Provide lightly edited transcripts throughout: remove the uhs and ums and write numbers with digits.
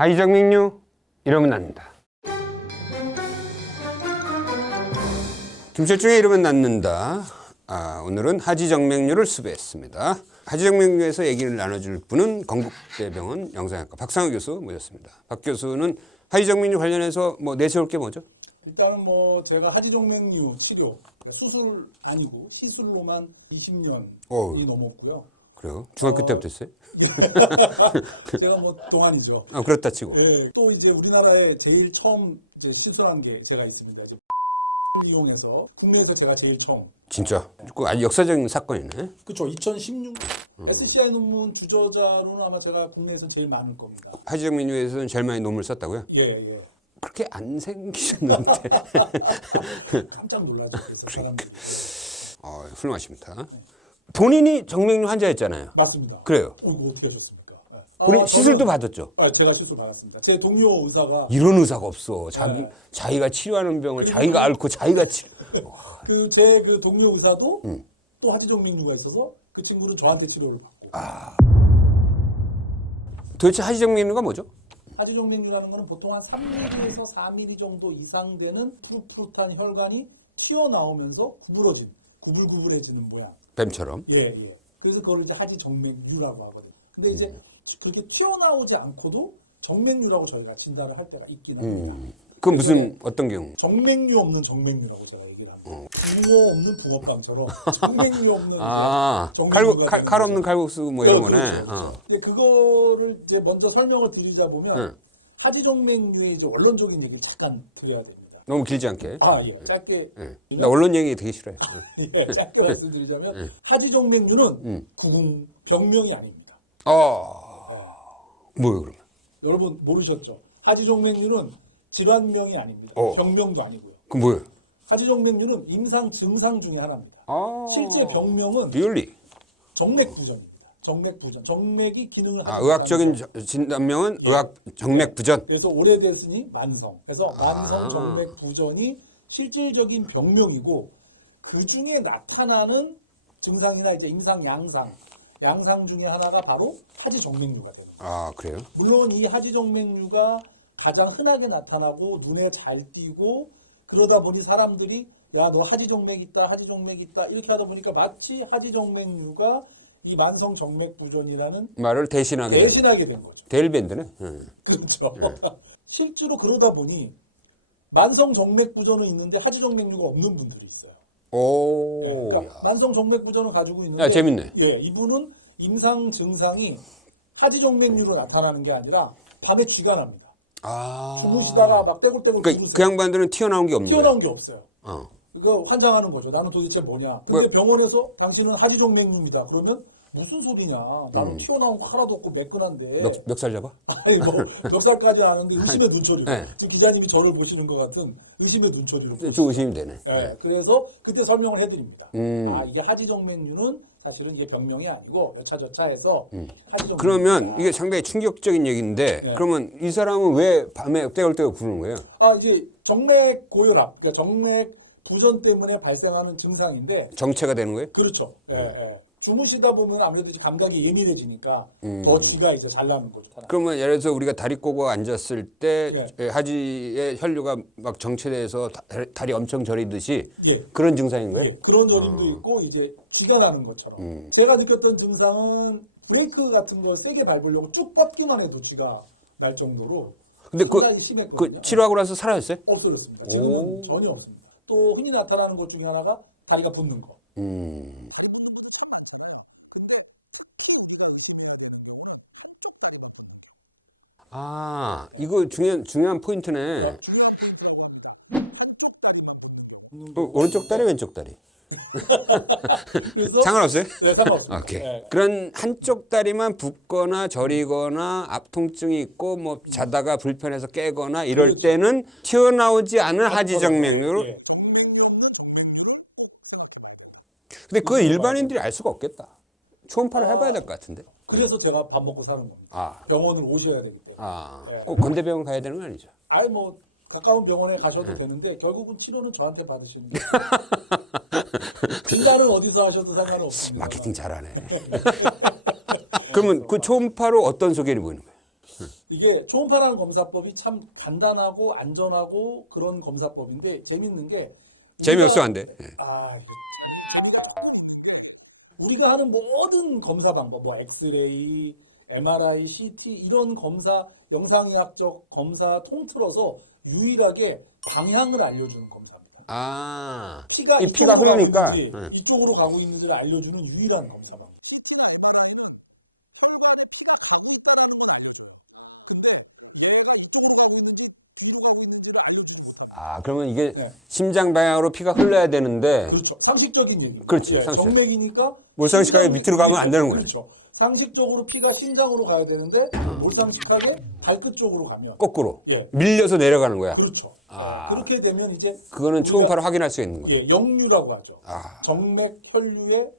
하지정맥류 이러면 낫는다. 김철중의 이러면 낫는다. 오늘은 하지정맥류를 수배했습니다. 하지정맥류에서 얘기를 나눠줄 분은 건국대병원 영상학과 박상우 교수 모셨습니다. 박 교수는 하지정맥류 관련해서 내세울 게 뭐죠? 일단은 제가 하지정맥류 치료, 그러니까 수술 아니고 시술로만 20년이 넘었고요. 그래요? 중학교 때부터 했어요? 제가 동안이죠. 그렇다 치고. 예, 또 이제 우리나라에 제일 처음 이제 시술한 게 제가 있습니다. 이제 이용해서 국내에서 제가 제일 처음. 진짜? 그 아주 역사적인 사건이네. 그렇죠. 2016 SCI 논문 주저자로는 아마 제가 국내에서 제일 많을 겁니다. 하지정맥류에서는 제일 많이 논문을 썼다고요? 예. 그렇게 안 생기셨는데. 깜짝 놀라죠. 그래서 사람들이. 훌륭하십니다. 본인이 정맥류 환자였잖아요. 맞습니다. 그래요. 이거 어떻게 하셨습니까? 본인 시술도 받았죠? 제가 시술 받았습니다. 제 동료 의사가 이런 의사가 없어. 자기가 치료하는 병을 자기가 앓고 자기가 치료. 제 동료 의사도 또 하지정맥류가 있어서 그 친구는 저한테 치료를 받고. 도대체 하지정맥류가 뭐죠? 하지정맥류라는 거는 보통 한 3mm에서 4mm 정도 이상 되는 푸릇푸릇한 혈관이 튀어나오면서 구불구불해지는 모양. 뱀처럼. 예. 그래서 그걸 이제 하지정맥류라고 하거든요. 근데 이제 그렇게 튀어나오지 않고도 정맥류라고 저희가 진단을 할 때가 있긴 합니다. 그건 어떤 경우? 정맥류 없는 정맥류라고 제가 얘기를 합니다. 붕어 없는 붕어빵처럼 정맥류 없는 칼 없는 칼국수 이런 거네. 이제 그거를 이제 먼저 설명을 드리자 보면 하지정맥류의 이제 원론적인 얘기를 잠깐 드려야 됩니다. 너무 길지 않게. 짧게. 나 언론 얘기 되게 싫어해. 짧게 말씀드리자면 하지정맥류는 병명이 아닙니다. 뭐예요 그러면? 여러분 모르셨죠? 하지정맥류는 질환명이 아닙니다. 병명도 아니고요. 그럼 뭐예요? 하지정맥류는 임상 증상 중에 하나입니다. 실제 병명은 really? 정맥부전입니다. 정맥부전. 정맥이 기능을 하지 의학적인 진단명은 정맥부전. 그래서 오래됐으니 만성. 그래서 만성 정맥부전이 실질적인 병명이고 그 중에 나타나는 증상이나 이제 임상 양상 중에 하나가 바로 하지정맥류가 되는 거예요. 그래요? 물론 이 하지정맥류가 가장 흔하게 나타나고 눈에 잘 띄고 그러다 보니 사람들이 야, 너 하지정맥 있다 이렇게 하다 보니까 마치 하지정맥류가 이 만성 정맥부전이라는 말을 대신하게 된 거죠. 데일밴드네. 그렇죠. 실제로 그러다 보니 만성 정맥부전은 있는데 하지정맥류가 없는 분들이 있어요. 그러니까 만성 정맥부전을 가지고 있는데 재밌네. 이분은 임상 증상이 하지정맥류로 나타나는 게 아니라 밤에 쥐가 납니다. 주무시다가 막 떼굴떼굴 그러니까 그 양반들은 튀어나온 게 없는 거예요? 튀어나온 게 없어요. 그거 환장하는 거죠. 나는 도대체 뭐냐. 근데 병원에서 당신은 하지정맥류입니다. 그러면 무슨 소리냐. 나는 튀어나온 거 하나도 없고 매끈한데. 멱살 잡아? 아니 멱살까지는 아는데 의심의 눈초리로. 지금 기자님이 저를 보시는 것 같은 의심의 눈초리로. 좀 의심이 되네. 그래서 그때 설명을 해드립니다. 이게 하지정맥류는 사실은 이게 병명이 아니고 여차저차해서 하지정맥류. 그러면 이게 상당히 충격적인 얘기인데 그러면 이 사람은 왜 밤에 떼굴떼굴 구르는 거예요? 이제 정맥 고혈압, 그러니까 정맥 부전 때문에 발생하는 증상인데 정체가 되는 거예요? 그렇죠. 주무시다 보면 아무래도 감각이 예민해지니까 더 쥐가 이제 잘 나는 거죠. 그러면 예를 들어서 우리가 다리 꼬고 앉았을 때 하지의 혈류가 막 정체돼서 다리 엄청 저리듯이 그런 증상인 거예요? 그런 저림도 있고 이제 쥐가 나는 것처럼. 제가 느꼈던 증상은 브레이크 같은 걸 세게 밟으려고 쭉 뻗기만 해도 쥐가 날 정도로 근데 상당히 심했거든요. 그 치료하고 나서 사라졌어요? 없어졌습니다. 지금은 전혀 없습니다. 또 흔히 나타나는 것 중에 하나가 다리가 붓는 거. 이거 중요한 포인트네. 오른쪽 다리, 왼쪽 다리. 상관없어요? 네, 상관없습니다. 오케이. 그런 한쪽 다리만 붓거나 저리거나 앞 통증이 있고 자다가 불편해서 깨거나 이럴 때는 튀어나오지 않은 하지정맥류로. 근데 그거 일반인들이 알 수가 없겠다. 초음파를 해봐야 될 것 같은데. 그래서 제가 밥 먹고 사는 겁니다. 병원을 오셔야 되기 때문에. 꼭 건대병원 가야 되는 건 아니죠? 가까운 병원에 가셔도 되는데 결국은 치료는 저한테 받으시는 거예요. 진단은 어디서 하셔도 상관은 없습니다. 마케팅 잘하네. 그러면 그 초음파로 어떤 소견이 보이는 거예요? 이게 초음파라는 검사법이 참 간단하고 안전하고 그런 검사법인데 재밌는 게 재미없어 안 돼. 이게 우리가 하는 모든 검사 방법, 뭐 엑스레이, MRI, CT 이런 검사, 영상의학적 검사 통틀어서 유일하게 방향을 알려주는 검사입니다. 아, 피가 이 피가 이쪽으로 흐르니까. 가고 있는지, 이쪽으로 가고 있는지를 알려주는 유일한 검사 방법. 아, 그러면 이게 네. 심장 방향으로 피가 흘러야 되는데 그렇죠. 상식적인 얘기. 그렇지, 예, 상식. 정맥이니까 몰상식하게 심장이- 밑으로 가면 안 되는구나. 그렇죠. 상식적으로 피가 심장으로 가야 되는데 몰상식하게 발끝 쪽으로 가면 거꾸로 예. 밀려서 내려가는 거야. 그렇죠. 아. 그렇게 되면 이제 그거는 우리가- 초음파로 확인할 수가 있는 거야. 예, 역류라고 하죠. 아. 정맥 혈류의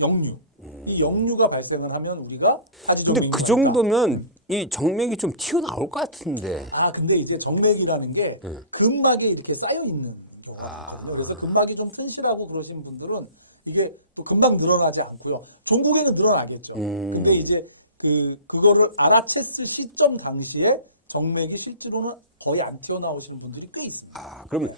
역류. 이 역류가 발생을 하면 우리가 근데 하지정맥류가 그 정도면 이 정맥이 좀 튀어나올 것 같은데. 근데 이제 정맥이라는 게 근막에 이렇게 쌓여 있는 경우가 있거든요. 그래서 근막이 좀 튼실하고 그러신 분들은 이게 또 금방 늘어나지 않고요. 종국에는 늘어나겠죠. 근데 이제 그거를 알아챘을 시점 당시에 정맥이 실제로는 거의 안 튀어나오시는 분들이 꽤 있습니다. 아, 그러면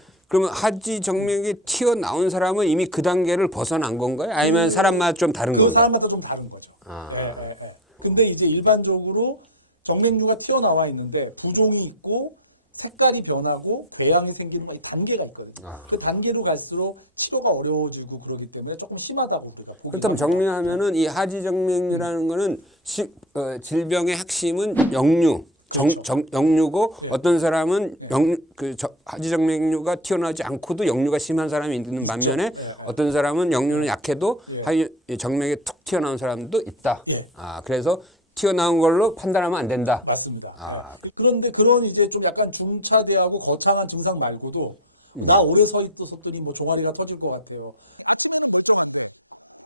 하지 정맥이 튀어나온 사람은 이미 그 단계를 벗어난 건가요? 아니면 사람마다 좀 다른 그 건가요? 사람마다 좀 다른 거죠. 아. 예. 근데 이제 일반적으로 정맥류가 튀어나와 있는데 부종이 있고 색깔이 변하고 궤양이 생기는 거 단계가 있거든요. 그 단계로 갈수록 치료가 어려워지고 그러기 때문에 조금 심하다고 우리가 보기가 그렇다면 정리하면은 이 하지 정맥류라는 거는 질병의 핵심은 역류. 역류고 어떤 사람은 하지 정맥류가 튀어나오지 않고도 역류가 심한 사람이 있는 반면에 어떤 사람은 역류는 약해도 하지 정맥이 툭 튀어나온 사람도 있다. 예. 아, 그래서 튀어나온 걸로 판단하면 안 된다. 맞습니다. 그런데 그런 이제 좀 약간 중차대하고 거창한 증상 말고도 나 오래 서 있었더니 뭐 종아리가 터질 것 같아요.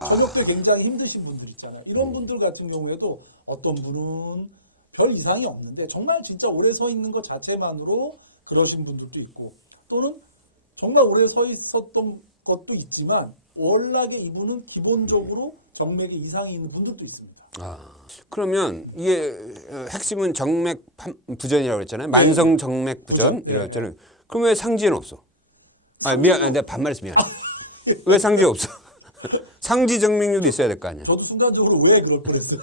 저녁 때 굉장히 힘드신 분들 있잖아요. 이런 분들 같은 경우에도 어떤 분은 별 이상이 없는데 정말 진짜 오래 서 있는 것 자체만으로 그러신 분들도 있고 또는 정말 오래 서 있었던 것도 있지만 워낙에 이분은 기본적으로 정맥에 이상이 있는 분들도 있습니다. 그러면 이게 핵심은 정맥 부전이라고 그랬잖아요. 만성 정맥 부전 이라고 했잖아요. 그럼 왜 상지는 없어? 내가 반말해서 미안해. 왜 상지가 없어? 상지 정맥류도 있어야 될 거 아니야. 저도 순간적으로 왜 그럴 뻔했어요.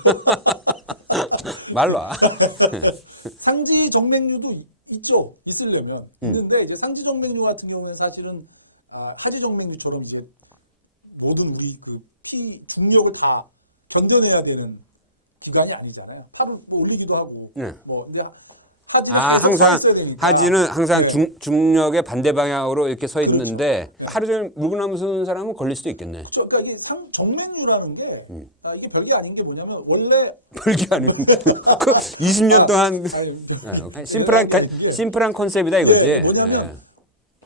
말로 와. 상지 정맥류도 있죠. 있으려면 있는데 이제 상지 정맥류 같은 경우는 사실은 하지 정맥류처럼 이제 모든 우리 그 피 중력을 다 견뎌내야 되는 기관이 아니잖아요. 팔을 뭐 올리기도 하고 뭐 근데 하지가 항상 있어야 되니까. 하지는 항상 네. 중력의 반대 방향으로 이렇게 서 있는데 하루 종일 물구나무 서는 사람은 걸릴 수도 있겠네. 그렇죠. 그러니까 이게 정맥류라는 게 이게 별게 아닌 게 뭐냐면 원래 별게 아니고 그 20년 동안 이게 심플한 컨셉이다 이거지. 네, 뭐냐면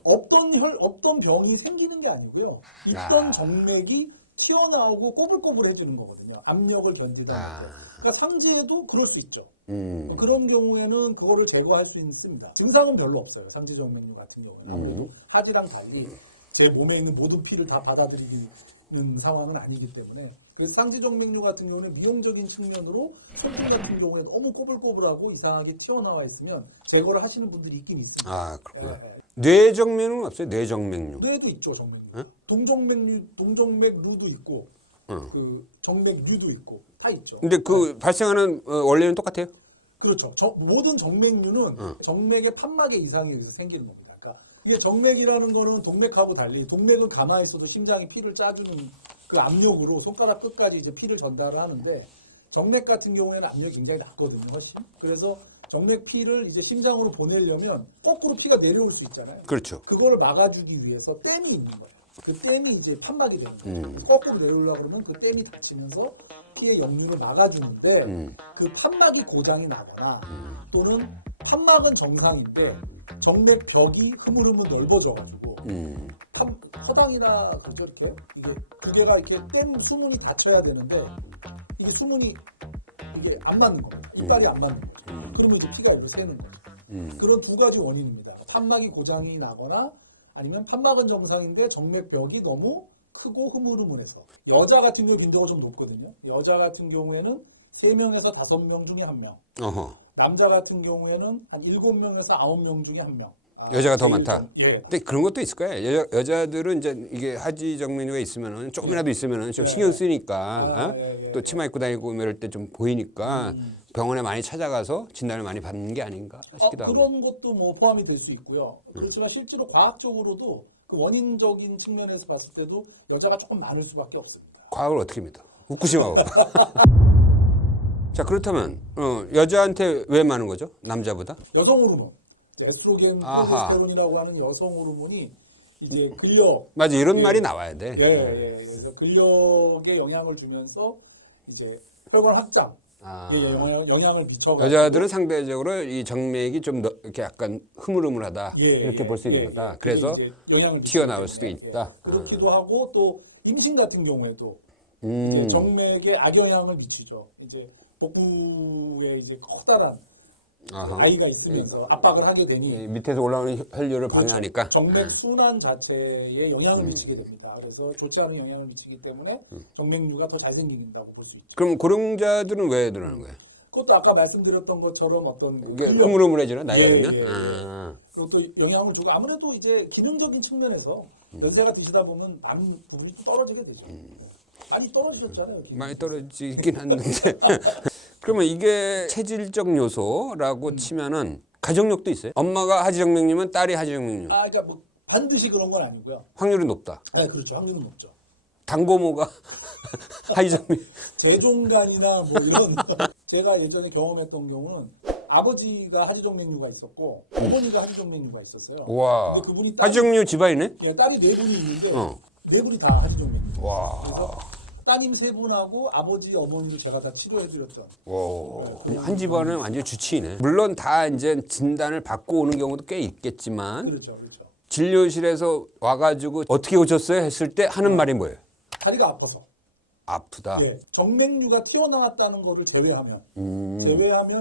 없던 병이 생기는 게 아니고요. 있던 정맥이 튀어나오고 꼬불꼬불해지는 거거든요. 압력을 견디다 보니까. 그러니까 상지에도 그럴 수 있죠. 그런 경우에는 그거를 제거할 수 있습니다. 증상은 별로 없어요. 상지 정맥류 같은 경우는. 아무래도 하지랑 달리 제 몸에 있는 모든 피를 다 받아들이는 상황은 아니기 때문에 그래서 상지 정맥류 같은 경우는 미용적인 측면으로 손등 같은 경우에 너무 꼬불꼬불하고 이상하게 튀어나와 있으면 제거를 하시는 분들이 있긴 있습니다. 그렇구나. 뇌정맥류는 없어요? 뇌정맥류. 뇌도 있죠, 정맥류. 동정맥류도 있고, 그 정맥류도 있고 다 있죠. 근데 그 발생하는 원리는 똑같아요? 그렇죠. 모든 정맥류는 정맥의 판막의 이상에 의해서 생기는 겁니다. 그러니까 이게 정맥이라는 거는 동맥하고 달리 동맥은 가만히 있어도 심장이 피를 짜주는 그 압력으로 손가락 끝까지 이제 피를 전달을 하는데 정맥 같은 경우에는 압력이 굉장히 낮거든요, 훨씬. 그래서 정맥 피를 이제 심장으로 보내려면 거꾸로 피가 내려올 수 있잖아요. 그렇죠. 그거를 막아주기 위해서 댐이 있는 거예요. 그 댐이 이제 판막이 되는 거예요. 그래서 거꾸로 내려오려고 그러면 그 댐이 닫히면서 피의 역류를 막아주는데 그 판막이 고장이 나거나 또는 판막은 정상인데 정맥 벽이 흐물흐물 넓어져가지고 허당이나 그죠 이렇게 이게 두 개가 이렇게 댐 수문이 닫혀야 되는데 이게 수문이 이게 안 맞는 거예요. 이빨이 안 맞는 거죠. 그러면 이제 피가 이렇게 새는 거죠. 그런 두 가지 원인입니다. 판막이 고장이 나거나 아니면 판막은 정상인데 정맥벽이 너무 크고 흐물흐물해서 여자 같은 경우 빈도가 좀 높거든요. 여자 같은 경우에는 3명에서 5명 중에 1명. 남자 같은 경우에는 한 7명에서 9명 중에 1명. 여자가 더 많다. 예. 근데 그런 것도 있을 거예요. 여자들은 이제 이게 하지정맥류가 있으면은 조금이라도 있으면은 좀 예. 신경 쓰니까 예. 또 치마 입고 다니고 이럴 때 좀 보이니까 병원에 많이 찾아가서 진단을 많이 받는 게 아닌가 싶기도 하고. 그런 것도 뭐 포함이 될 수 있고요. 그렇지만 실제로 과학적으로도 그 원인적인 측면에서 봤을 때도 여자가 조금 많을 수밖에 없습니다. 과학을 어떻게 믿어? 후쿠시마고. 자 그렇다면 여자한테 왜 많은 거죠? 남자보다? 여성 호르몬, 에스트로겐, 아하. 프로제스테론이라고 하는 여성 호르몬이 이제 근력, 맞아 이런 예. 말이 나와야 돼. 그래서 근력에 영향을 주면서 이제 혈관 확장, 영향을 미쳐. 여자들은 상대적으로 이 정맥이 좀 이렇게 약간 흐물흐물하다 이렇게 볼 수 있는 거다. 그래서 이제 영향을 튀어나올 미치기 수도 때문에, 있다. 그렇기도 하고 또 임신 같은 경우에도 이제 정맥에 악영향을 미치죠. 이제 복부에 이제 커다란 아이가 있으면서 압박을 하게 되니 밑에서 올라오는 혈류를 방해하니까 정맥 순환 자체에 영향을 미치게 됩니다. 그래서 좋지 않은 영향을 미치기 때문에 정맥류가 더 잘 생긴다고 볼 수 있죠. 그럼 고령자들은 왜 늘어나는 거예요? 그것도 아까 말씀드렸던 것처럼 어떤 이게 근력, 흐물흐물해지나 나이가 예, 들면? 예. 그것도 영향을 주고 아무래도 이제 기능적인 측면에서 연세가 드시다 보면 남 부분이 또 떨어지게 되죠. 많이 떨어지셨잖아요. 기능. 많이 떨어지긴 했는데 그러면 이게 체질적 요소라고 치면은 가족력도 있어요? 엄마가 하지정맥류면 딸이 하지정맥류 그러니까 뭐 반드시 그런 건 아니고요. 확률이 높다. 네, 그렇죠. 확률은 높죠. 당고모가 하지정맥류 재종간이나 뭐 이런 제가 예전에 경험했던 경우는 아버지가 하지정맥류가 있었고 어머니가 하지정맥류가 있었어요. 와 근데 그분이 하지정맥류 집안이네? 예, 딸이 4분이 있는데 4분이 다 하지정맥류. 와. 그래서 따님 3분하고 아버지 어머니를 제가 다 치료해드렸던. 한 집안은 완전 주치의네. 물론 다 이제 진단을 받고 오는 경우도 꽤 있겠지만 그렇죠. 진료실에서 와가지고 어떻게 오셨어요 했을 때 하는 말이 뭐예요? 다리가 아파서. 아프다. 예, 정맥류가 튀어나왔다는 거를 제외하면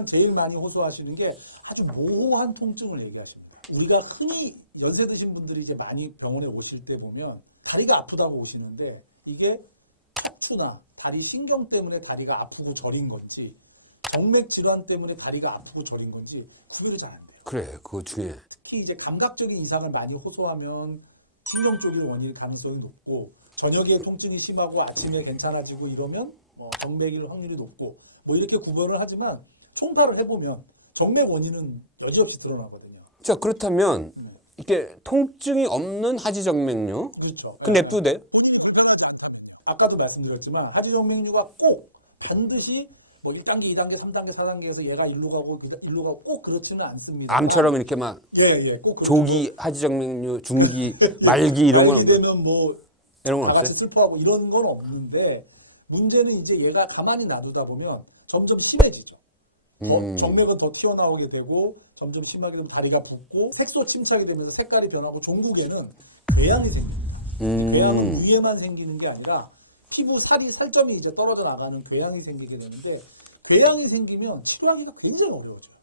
제일 많이 호소하시는 게 아주 모호한 통증을 얘기하십니다. 우리가 흔히 연세 드신 분들이 이제 많이 병원에 오실 때 보면 다리가 아프다고 오시는데 이게 척추나 다리 신경 때문에 다리가 아프고 저린 건지 정맥 질환 때문에 다리가 아프고 저린 건지 구별이 잘 안 돼요. 그래, 그거 중요해. 특히 이제 감각적인 이상을 많이 호소하면 신경 쪽이 원인일 가능성이 높고 저녁에 통증이 심하고 아침에 괜찮아지고 이러면 뭐 정맥일 확률이 높고 뭐 이렇게 구별을 하지만 총파를 해보면 정맥 원인은 여지없이 드러나거든요. 자, 그렇다면 이게 통증이 없는 하지정맥류 그렇죠. 그 냅둬도 돼요? 아까도 말씀드렸지만 하지정맥류가 꼭 반드시 뭐 1단계, 2단계, 3단계, 4단계에서 얘가 일로 가고 꼭 그렇지는 않습니다. 암처럼 이렇게 막 꼭 조기 하지정맥류, 중기, 말기 이런 말기 건 되면 뭐 이런 건 다 같이 없어요? 슬퍼하고 이런 건 없는데 문제는 이제 얘가 가만히 놔두다 보면 점점 심해지죠. 정맥은 더 튀어나오게 되고 점점 심하게 되면 다리가 붓고 색소 침착이 되면서 색깔이 변하고 종국에는 궤양이 생깁니다. 궤양은 위에만 생기는 게 아니라 피부 살점이 이제 떨어져 나가는 궤양이 생기게 되는데 궤양이 생기면 치료하기가 굉장히 어려워져요.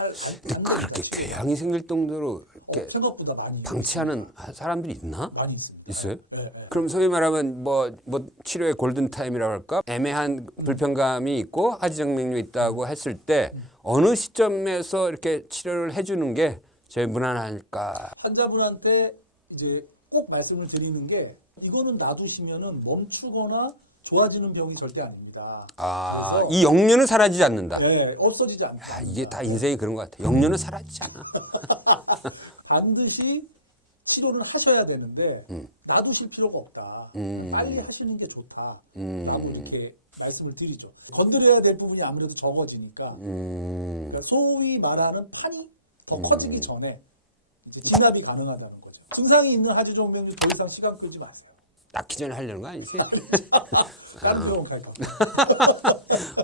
안 그렇게 됩니다, 궤양이 생길 정도로 이렇게 생각보다 많이 방치하는 사람들이 있나? 많이 있습니다. 있어요? 네. 그럼 소위 말하면 뭐 치료의 골든 타임이라고 할까? 애매한 불편감이 있고 하지정맥류 있다고 했을 때 어느 시점에서 이렇게 치료를 해주는 게 제일 무난할까? 환자분한테 이제 꼭 말씀을 드리는 게 이거는 놔두시면은 멈추거나 좋아지는 병이 절대 아닙니다. 그래서 이 역류는 사라지지 않는다. 네, 없어지지 않습니다. 이게 다 인생이 그런 것 같아. 역류는 사라지지 않아. 반드시 치료는 하셔야 되는데 놔두실 필요가 없다. 빨리 하시는 게 좋다. 라고 이렇게 말씀을 드리죠. 건드려야 될 부분이 아무래도 적어지니까 그러니까 소위 말하는 판이 더 커지기 전에 이제 진압이 가능하다는 거죠. 증상이 있는 하지정맥류 더 이상 시간 끌지 마세요. 낳기 전에 하려는 거 아니지? 다른 병원 갈 겁니다.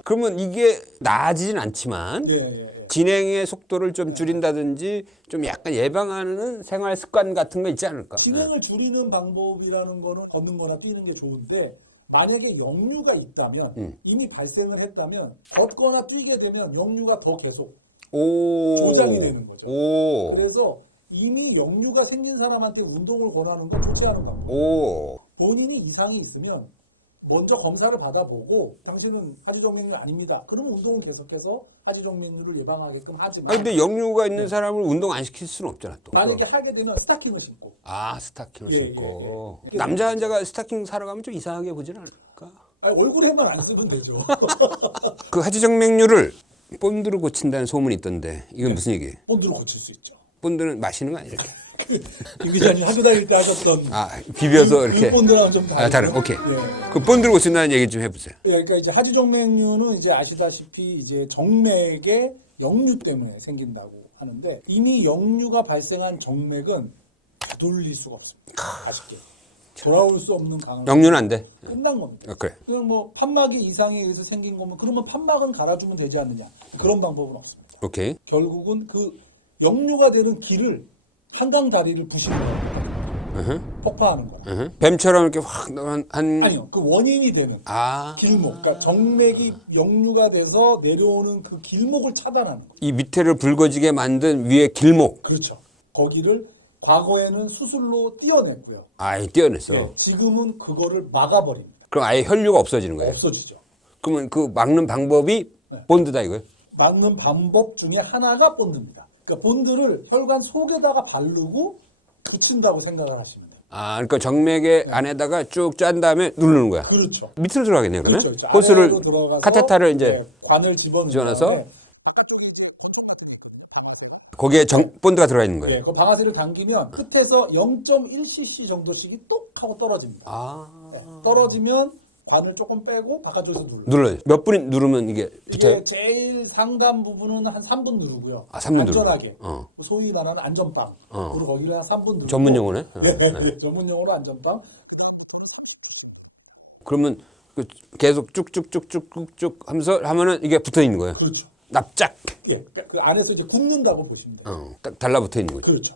그러면 이게 나아지진 않지만 진행의 속도를 좀 줄인다든지 좀 약간 예방하는 생활 습관 같은 거 있지 않을까? 진행을 줄이는 방법이라는 거는 걷는 거나 뛰는 게 좋은데 만약에 역류가 있다면 이미 발생을 했다면 걷거나 뛰게 되면 역류가 더 계속 조장이 되는 거죠. 그래서 이미 역류가 생긴 사람한테 운동을 권하는 건 좋지 않은 방법. 본인이 이상이 있으면 먼저 검사를 받아보고 당신은 하지정맥류 아닙니다. 그러면 운동은 계속해서 하지정맥류를 예방하게끔 하지만 아 근데 역류가 있는 사람을 운동 안 시킬 수는 없잖아 또. 만약에 하게 되면 스타킹을 신고 아 스타킹을 예, 신고. 예, 예. 남자 환자가 스타킹 사러 가면 좀 이상하게 보지는 않을까? 얼굴에만 안 쓰면 되죠. 그 하지정맥류를 본드로 고친다는 소문이 있던데 이건 무슨 얘기예요? 본드로 고칠 수 있죠. 본드는 마시는 거 아니야 이렇게? 김 기자님 학교 다닐 때 하셨던 아 비벼서 이렇게. 본드랑 좀 다르죠. 아 다른. 오케이. 예. 그 본드로 고친다는 얘기 좀 해보세요. 예, 그러니까 이제 하지정맥류는 이제 아시다시피 이제 정맥의 역류 때문에 생긴다고 하는데 이미 역류가 발생한 정맥은 되돌릴 수가 없습니다. 아쉽게 돌아올 수 없는 강을 역류는 안 돼. 끝난 겁니다. 그래. 그냥 뭐 판막의 이상에 의해서 생긴 거면 그러면 판막은 갈아주면 되지 않느냐 그런 방법은 없습니다. 오케이. 결국은 그 역류가 되는 길을 한강 다리를 부시는 거예요. 폭파하는 거라. 뱀처럼 이렇게 확 한. 아니요, 그 원인이 되는 아. 길목, 그러니까 정맥이 역류가 돼서 내려오는 그 길목을 차단하는 거예요. 이 밑에를 붉어지게 만든 위에 길목. 그렇죠. 거기를 과거에는 수술로 띄어냈고요. 아예 띄어냈어. 예, 지금은 그거를 막아버립니다. 그럼 아예 혈류가 없어지는 거예요. 없어지죠. 그러면 그 막는 방법이 본드다 이거예요. 막는 방법 중에 하나가 본드입니다. 그러니까 본드를 혈관 속에다가 바르고 붙인다고 생각을 하시면 돼요. 아, 그러니까 정맥의 안에다가 쭉 짠 다음에 누르는 거야. 그렇죠. 밑으로 들어가겠네요, 그러면. 그렇죠. 호스를 아래로 들어가서 카테타를 이제 네, 관을 집어넣어서 지원해서 거기에 본드가 들어가 있는 거예요. 그 방아쇠를 당기면 끝에서 0.1cc 정도씩이 똑 하고 떨어집니다. 아, 네, 떨어지면 관을 조금 빼고 바깥쪽에서 눌러요. 눌러요. 몇 분 누르면 이게 붙어요? 이게 제일 상단 부분은 한 3분 누르고요. 아, 3분 누르고. 안전하게. 어. 소위 말하는 안전빵. 그리고 거기를 한 3분 누르고. 전문 용어네. 네, 전문 용어로 안전빵. 그러면 그 계속 쭉쭉쭉쭉쭉 하면서 하면은 이게 붙어 있는 거예요. 그렇죠. 납작. 예, 그 안에서 이제 굽는다고 보시면 돼요. 딱 달라붙어 있는 거죠. 그렇죠.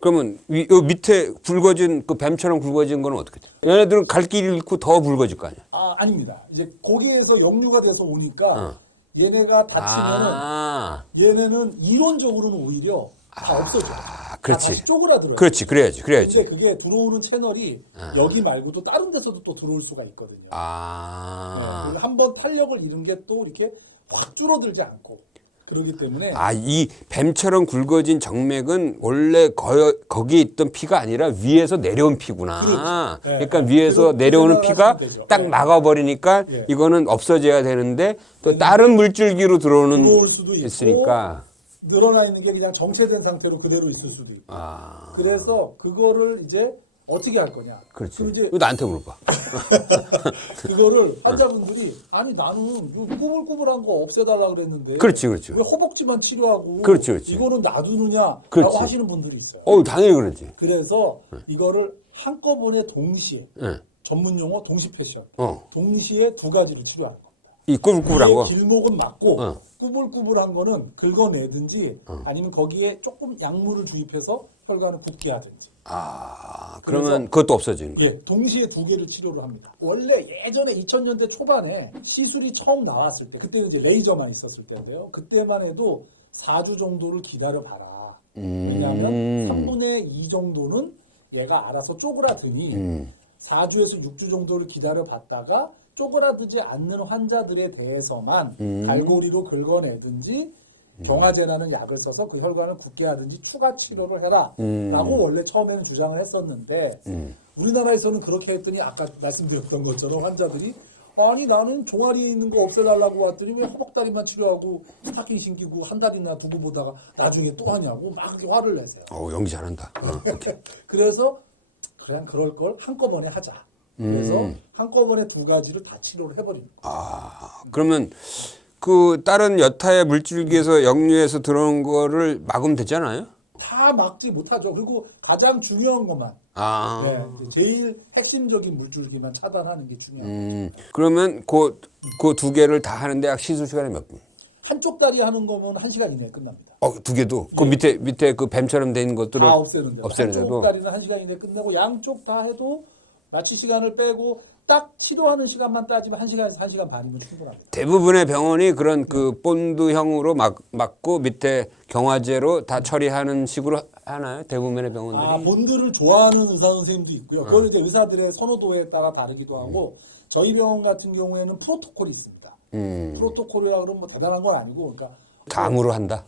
그러면 요 밑에 굵어진 그 뱀처럼 굵어진 거는 어떻게 돼요? 얘네들은 갈 길을 잃고 더 굵어질 거 아니야? 아닙니다. 이제 거기에서 역류가 돼서 오니까 얘네가 다치면은 아, 얘네는 이론적으로는 오히려 다 없어져. 그렇지. 다시 쪼그라들어요. 그렇지. 그래야지. 그래야지. 근데 그게 들어오는 채널이 여기 말고도 다른 데서도 또 들어올 수가 있거든요. 아. 네, 한번 탄력을 잃은 게 또 이렇게 확 줄어들지 않고 그러기 때문에 아, 이 뱀처럼 굵어진 정맥은 원래 거기에 있던 피가 아니라 위에서 내려온 피구나. 그렇죠. 네. 그러니까 위에서 그렇게 내려오는 생각을 피가 하시면 되죠. 딱 네. 막아버리니까 네. 이거는 없어져야 되는데 또 다른 물줄기로 들어오는 들어올 수도 있고 있으니까. 늘어나 있는 게 그냥 정체된 상태로 그대로 있을 수도 있고. 아, 그래서 그거를 이제 어떻게 할 거냐. 그렇지. 그럼 이제 이거 나한테 물어봐. 그거를 환자분들이 아니 나는 그 꾸불꾸불한 거 없애달라 그랬는데 그렇지, 그렇지. 왜 허벅지만 치료하고 그렇지, 그렇지. 이거는 놔두느냐라고 그렇지. 하시는 분들이 있어요. 당연히 그러지. 그래서 이거를 한꺼번에 동시에 응. 전문 용어 동시 패션 동시에 두 가지를 치료하는 겁니다. 이 꾸불꾸불한 위에 거. 길목은 맞고 어. 꾸불꾸불한 거는 긁어내든지 아니면 거기에 조금 약물을 주입해서 혈관을 굳게 하든지. 아, 그러면 그것도 없어지는 거야. 예, 동시에 두 개를 치료를 합니다. 원래 예전에 2000년대 초반에 시술이 처음 나왔을 때, 그때는 이제 레이저만 있었을 때인데요. 그때만 해도 4주 정도를 기다려 봐라. 왜냐하면 3분의 2 정도는 얘가 알아서 쪼그라드니 4주에서 6주 정도를 기다려 봤다가 쪼그라들지 않는 환자들에 대해서만 갈고리로 긁어내든지 경화제라는 약을 써서 그 혈관을 굳게 하든지 추가 치료를 해라 라고 원래 처음에는 주장을 했었는데 우리나라에서는 그렇게 했더니 아까 말씀드렸던 것처럼 환자들이 아니 나는 종아리에 있는 거 없애달라고 왔더니 왜 허벅다리만 치료하고 스타킹 신기고 한 달이나 두고 보다가 나중에 또 하냐고 막 이렇게 화를 내세요. 연기 잘한다. 그래서 그냥 그럴 걸 한꺼번에 하자. 그래서 한꺼번에 두 가지를 다 치료를 해버립니다. 아, 그러면 그 다른 여타의 물줄기에서 역류해서 들어오는 거를 막으면 되잖아요? 다 막지 못하죠. 그리고 가장 중요한 것만 아. 네, 이제 제일 핵심적인 물줄기만 차단하는 게 중요합니다. 그러면 그 두 개를 다 하는데 약 시술 시간이 몇 분? 한쪽 다리 하는 거면 1시간 이내에 끝납니다. 두 개도? 그 밑에 그 뱀처럼 돼 있는 것들을 다 없애는데 없애는데도? 한쪽 다리는 1시간 이내에 끝내고 양쪽 다 해도 마취 시간을 빼고 딱 치료하는 시간만 따지면 1시간에서 1시간 반이면 충분합니다. 대부분의 병원이 그런 그 본드형으로 막고 밑에 경화제로 다 처리하는 식으로 하나요? 대부분의 병원들이? 본드를 좋아하는 의사 선생님도 있고요. 그거는 이제 의사들의 선호도에 따라 다르기도 하고 저희 병원 같은 경우에는 프로토콜이 있습니다. 프로토콜이라 그러면 뭐 대단한 건 아니고, 그러니까 감으로 한다.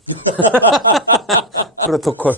프로토콜.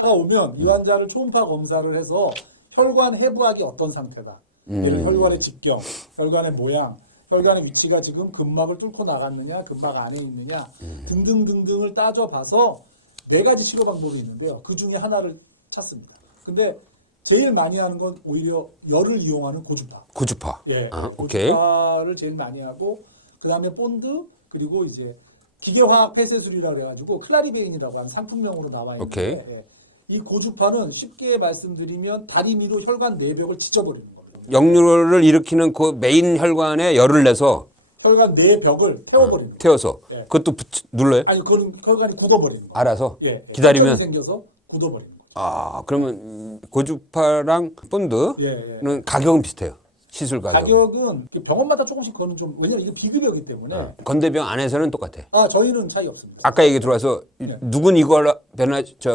환자가 오면 이 환자를 초음파 검사를 해서 혈관 해부학이 어떤 상태다. 예를 혈관의 직경, 혈관의 모양, 혈관의 위치가 지금 근막을 뚫고 나갔느냐, 근막 안에 있느냐 등등등등을 따져봐서 4가지 치료 방법이 있는데요. 그 중에 하나를 찾습니다. 근데 제일 많이 하는 건 오히려 열을 이용하는 고주파. 고주파. 예, 오케이. 고주파를 제일 많이 하고 그 다음에 본드 그리고 이제 기계화학 폐쇄술이라고 그래가지고 클라리베인이라고 하는 상품명으로 나와 있는데 오케이. 예, 이 고주파는 쉽게 말씀드리면 다리미로 혈관 내벽을 지져버리는 겁니다. 역류를 일으키는 그 메인 혈관에 열을 내서 혈관 내벽을 태워버리는 거예요. 태워서 예. 그것도 아니요 아니 그건 혈관이 굳어버리는 거예요. 알아서 예, 기다리면 생겨서 굳어버리는 거예요. 그러면 고주파랑 본드는 예. 가격은 비슷해요. 시술 가격. 가격은 병원마다 조금씩 그거는 좀 왜냐면 이게 비급여기 때문에 건대병 안에서는 똑같아. 저희는 차이 없습니다. 아까 얘기 들어와서 누군 이걸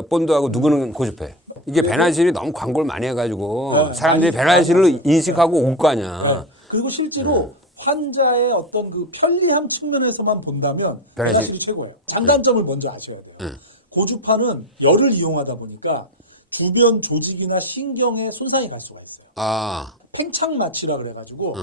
본드하고 누구는 고주파해. 이게 베나실이 너무 광고를 많이 해가지고 사람들이 베나실을 인식하고 올 거 아니야. 그리고 실제로 환자의 어떤 그 편리함 측면에서만 본다면 베나실이 최고예요. 장단점을 먼저 아셔야 돼요. 고주파는 열을 이용하다 보니까 주변 조직이나 신경에 손상이 갈 수가 있어요. 팽창 마취라 그래가지고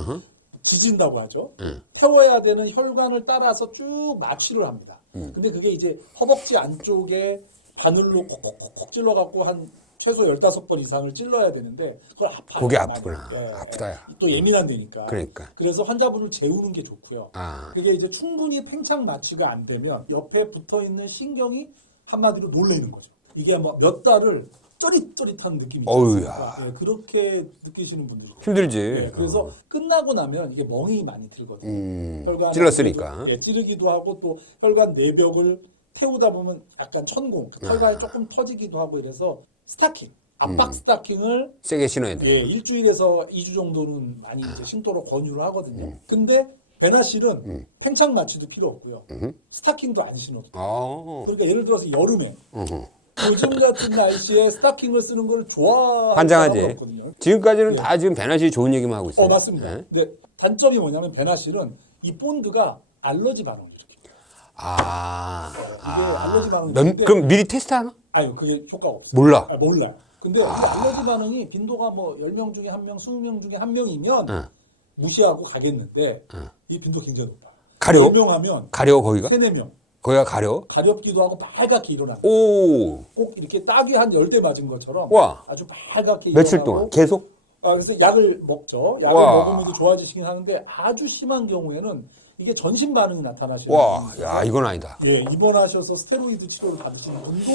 지진다고 하죠. 태워야 되는 혈관을 따라서 쭉 마취를 합니다. 근데 그게 이제 허벅지 안쪽에 바늘로 콕콕콕콕 찔러갖고 한 최소 15번 이상을 찔러야 되는데 그걸 아파요. 그게 많이. 아프구나. 아프다, 야. 또 예민한 데니까. 그러니까. 그래서 환자분을 재우는 게 좋고요. 그게 이제 충분히 팽창 마취가 안 되면 옆에 붙어 있는 신경이 한마디로 놀래는 거죠. 이게 뭐 몇 달을 쩌릿쩌릿한 느낌이 있으니까 그렇게 느끼시는 분들이 힘들지. 그래서 끝나고 나면 이게 멍이 많이 들거든요. 혈관 찔렀으니까. 찌르기도 하고 또 혈관 내벽을 태우다 보면 약간 천공, 혈관이 조금 터지기도 하고 이래서 스타킹, 압박 스타킹을 세게 신어야 돼. 일주일에서 2주 정도는 많이 이제 신도록 권유를 하거든요. 근데 베나실은 팽창 마취도 필요 없고요. 스타킹도 안 신어도 돼요. 그러니까 예를 들어서 여름에 요즘 같은 날씨에 스타킹을 쓰는 걸 좋아하는 환장하지. 사람은 없거든요. 지금까지는 다 지금 베나실이 좋은 얘기만 하고 있어요. 맞습니다. 네? 근데 단점이 뭐냐면 베나실은 이 본드가 알러지 반응을 일으킵니다. 이게 알러지 반응인데 그럼 미리 테스트하나? 아니요, 그게 효과가 없어요. 몰라. 몰라요. 근데 이 알러지 반응이 빈도가 뭐 10명 중에 1명, 20명 중에 1명이면 무시하고 가겠는데 이 빈도 굉장히 높아요. 가려? 10명 가려 거기가? 3, 4명. 거기가 가려? 가렵기도 하고 빨갛게 일어나는 오. 꼭 이렇게 딱이 한 10대 맞은 것처럼 와. 아주 빨갛게 며칠 일어나고 동안 계속? 그래서 약을 먹죠. 약을 먹으면 이제 좋아지시긴 하는데 아주 심한 경우에는 이게 전신 반응이 나타나시는 야, 이건 아니다. 입원하셔서 스테로이드 치료를 받으시는 분도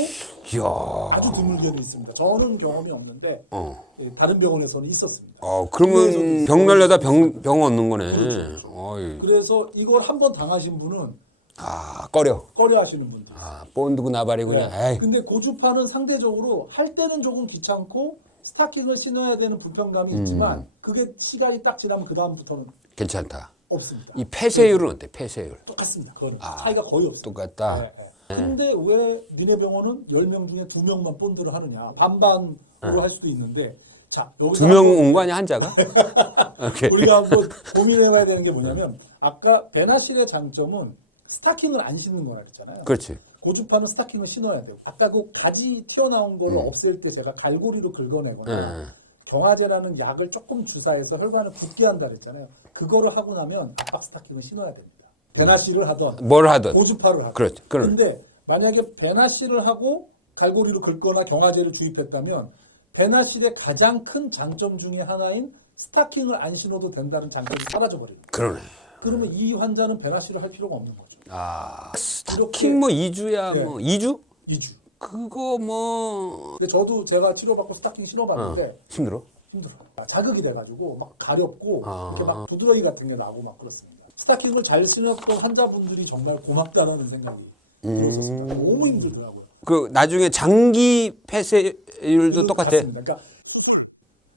이야. 아주 드물게는 있습니다. 저는 경험이 없는데 다른 병원에서는 있었습니다. 그러면 병 날려다 병 얻는 거네. 어이. 그래서 이걸 한번 당하신 분은 꺼려 하시는 분들. 본드고 나발이 그냥. 에이. 근데 고주파는 상대적으로 할 때는 조금 귀찮고 스타킹을 신어야 되는 불편감이 있지만 그게 시간이 딱 지나면 그 다음부터는 괜찮다. 없습니다. 이 폐쇄율은 어때? 폐쇄율. 똑같습니다. 그거는 차이가 거의 없습니다. 똑같다. 근데 왜 니네 병원은 10명 중에 2명만 본드를 하느냐? 반반으로 할 수도 있는데 자, 여기서 2명 온 거 아니야, 환자가? 오케이. 우리가 한번 고민해봐야 되는 게 뭐냐면 아까 베나실의 장점은 스타킹을 안 신는 거라 그랬잖아요. 그렇지. 고주파는 스타킹을 신어야 돼요. 아까 그 가지 튀어나온 거를 없앨 때 제가 갈고리로 긁어내거나 경화제라는 약을 조금 주사해서 혈관을 붓게 한다 그랬잖아요. 그거를 하고 나면 압박 스타킹을 신어야 됩니다. 베나실을 하던 뭘 하든. 고주파를 하던. 그렇지. 근데 만약에 베나실을 하고 갈고리로 긁거나 경화제를 주입했다면 베나실의 가장 큰 장점 중에 하나인 스타킹을 안 신어도 된다는 장점이 사라져버립니다. 그러네. 그러면 이 환자는 베나실을 할 필요가 없는 거죠. 스타킹 뭐 2주야 뭐 2주? 2주. 그거 뭐 근데 저도 제가 치료받고 스타킹 신어봤는데 힘들어? 힘들어요. 자극이 돼가지고 막 가렵고 이렇게 막 부드러기 같은 게 나고 막 그렇습니다. 스타킹을 잘 신었던 환자분들이 정말 고맙다라는 생각이 들었었습니다. 너무 힘들더라고요. 그 나중에 장기 폐쇄율도 똑같아. 같습니다. 그러니까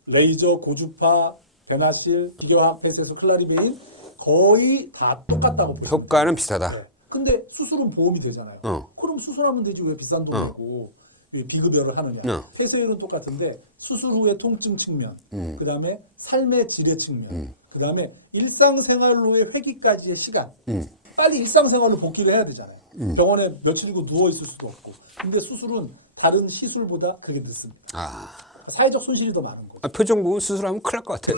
레이저, 고주파, 베나실, 기계화학 폐쇄소, 클라리베인 거의 다 똑같다고 보여요. 효과는 비슷하다. 근데 수술은 보험이 되잖아요. 그럼 수술하면 되지 왜 비싼 돈 내고 비급여를 하느냐. 폐쇄율은 똑같은데 수술 후의 통증 측면, 그 다음에 삶의 질의 측면, 그 다음에 일상생활로의 회귀까지의 시간. 빨리 일상생활로 복귀를 해야 되잖아요. 병원에 며칠이고 누워 있을 수도 없고. 근데 수술은 다른 시술보다 그게 늦습니다. 사회적 손실이 더 많은 거. 표정 보면 수술하면 큰일 날 것 같아.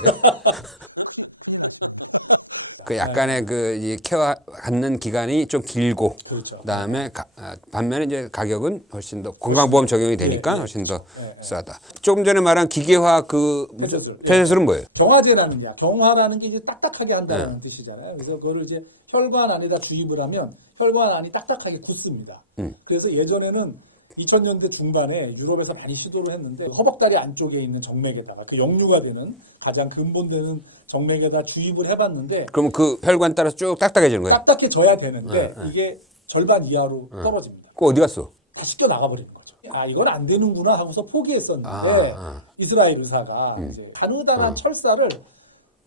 그 약간의 그 케어 갖는 기간이 좀 길고, 그렇죠. 그다음에 반면에 이제 가격은 훨씬 더 건강보험 적용이 되니까 훨씬 더 싸다. 조금 전에 말한 기계화 그 폐쇄술은 뭐예요? 경화제라는 게, 경화라는 게 이제 딱딱하게 한다는 뜻이잖아요. 그래서 그거를 이제 혈관 안에다 주입을 하면 혈관 안이 딱딱하게 굳습니다. 그래서 예전에는 2000년대 중반에 유럽에서 많이 시도를 했는데 허벅다리 안쪽에 있는 정맥에다가 그 역류가 되는 가장 근본되는 정맥에다 주입을 해봤는데 그러면 그 혈관 따라서 쭉 딱딱해지는 거예요? 딱딱해져야 되는데 이게 절반 이하로 떨어집니다. 그거 어디 갔어? 다 씻겨 나가버리는 거죠. 아 이건 안 되는구나 하고서 포기했었는데 이스라엘 의사가 이제 가느다란 철사를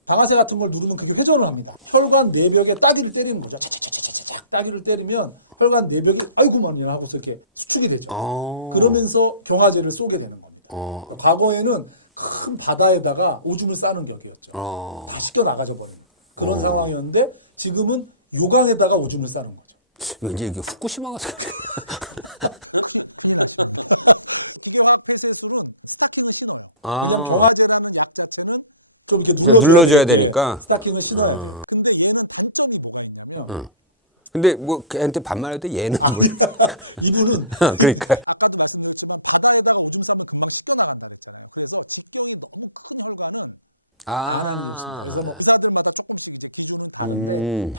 방아쇠 같은 걸 누르면 그게 회전을 합니다. 혈관 내벽에 따기를 때리는 거죠. 차차차차차차 따기를 때리면 혈관 내벽이 아이고만이나 하고서 이렇게 수축이 되죠. 그러면서 경화제를 쏘게 되는 겁니다. 과거에는 큰 바다에다가 오줌을 싸는 격이었죠. 다 씻겨 나가져 버리는 그런 상황이었는데 지금은 요강에다가 오줌을 싸는 거죠. 이제 이게 후쿠시마가 그냥 경화 좀 이렇게 눌러줘야 되니까. 스타킹을 신어야 돼요. 근데 뭐 걔한테 반말해도 얘는 뭐 이분은 그러니까 그래서 뭐 하는데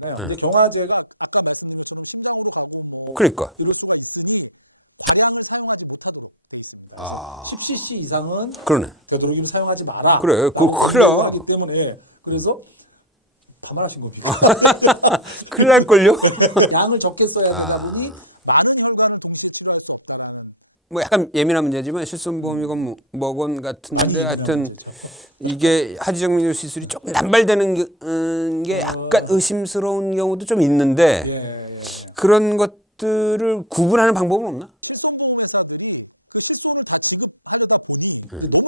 근데 경화제가 그러니까 10cc 이상은 그러네. 되도록이면 사용하지 마라. 그래, 그거 큰일 나. 하기 때문에 그래서 반말하신 겁니다. 큰일 날걸요? 양을 적게 써야 되다 보니 뭐 약간 예민한 문제지만 실손보험이건 뭐건 같은데 하여튼 이게 하지정맥류 시술이 조금 남발되는 게 약간 의심스러운 경우도 좀 있는데 그런 것들을 구분하는 방법은 없나? (0.5초)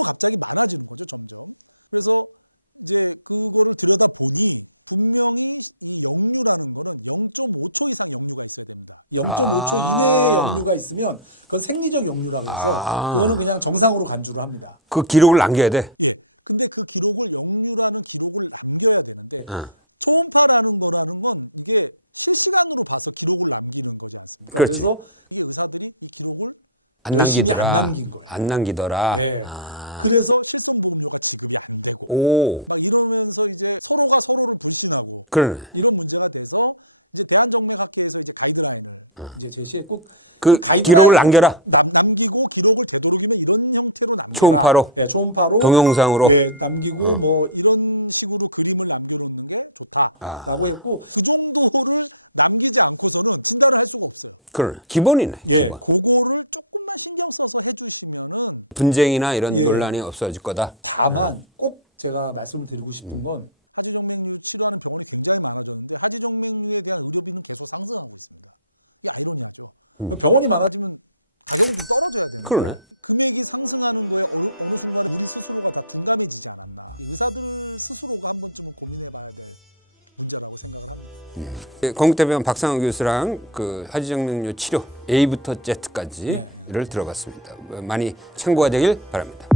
이내의 역류가 있으면 그건 생리적 역류라고 해서 그거는 그냥 정상으로 간주를 합니다. 그 기록을 남겨야 돼. 그렇지. 그래서 안 남기더라. 안 남긴 거예요. 안 남기더라. 네. 그래서 오. 그러네. 이제 제시에 꼭 그 기록을 남겨라. 초음파로. 네, 초음파로 동영상으로. 네, 남기고 뭐 라고 했고 그러네. 기본이네. 예, 기본. 분쟁이나 이런 논란이 없어질 거다. 다만 꼭 제가 말씀을 드리고 싶은 건 병원이 많아. 그러네. 건국대병원 박상우 교수랑 그 하지정맥류 치료 A부터 Z까지를 들어봤습니다. 많이 참고가 되길 바랍니다.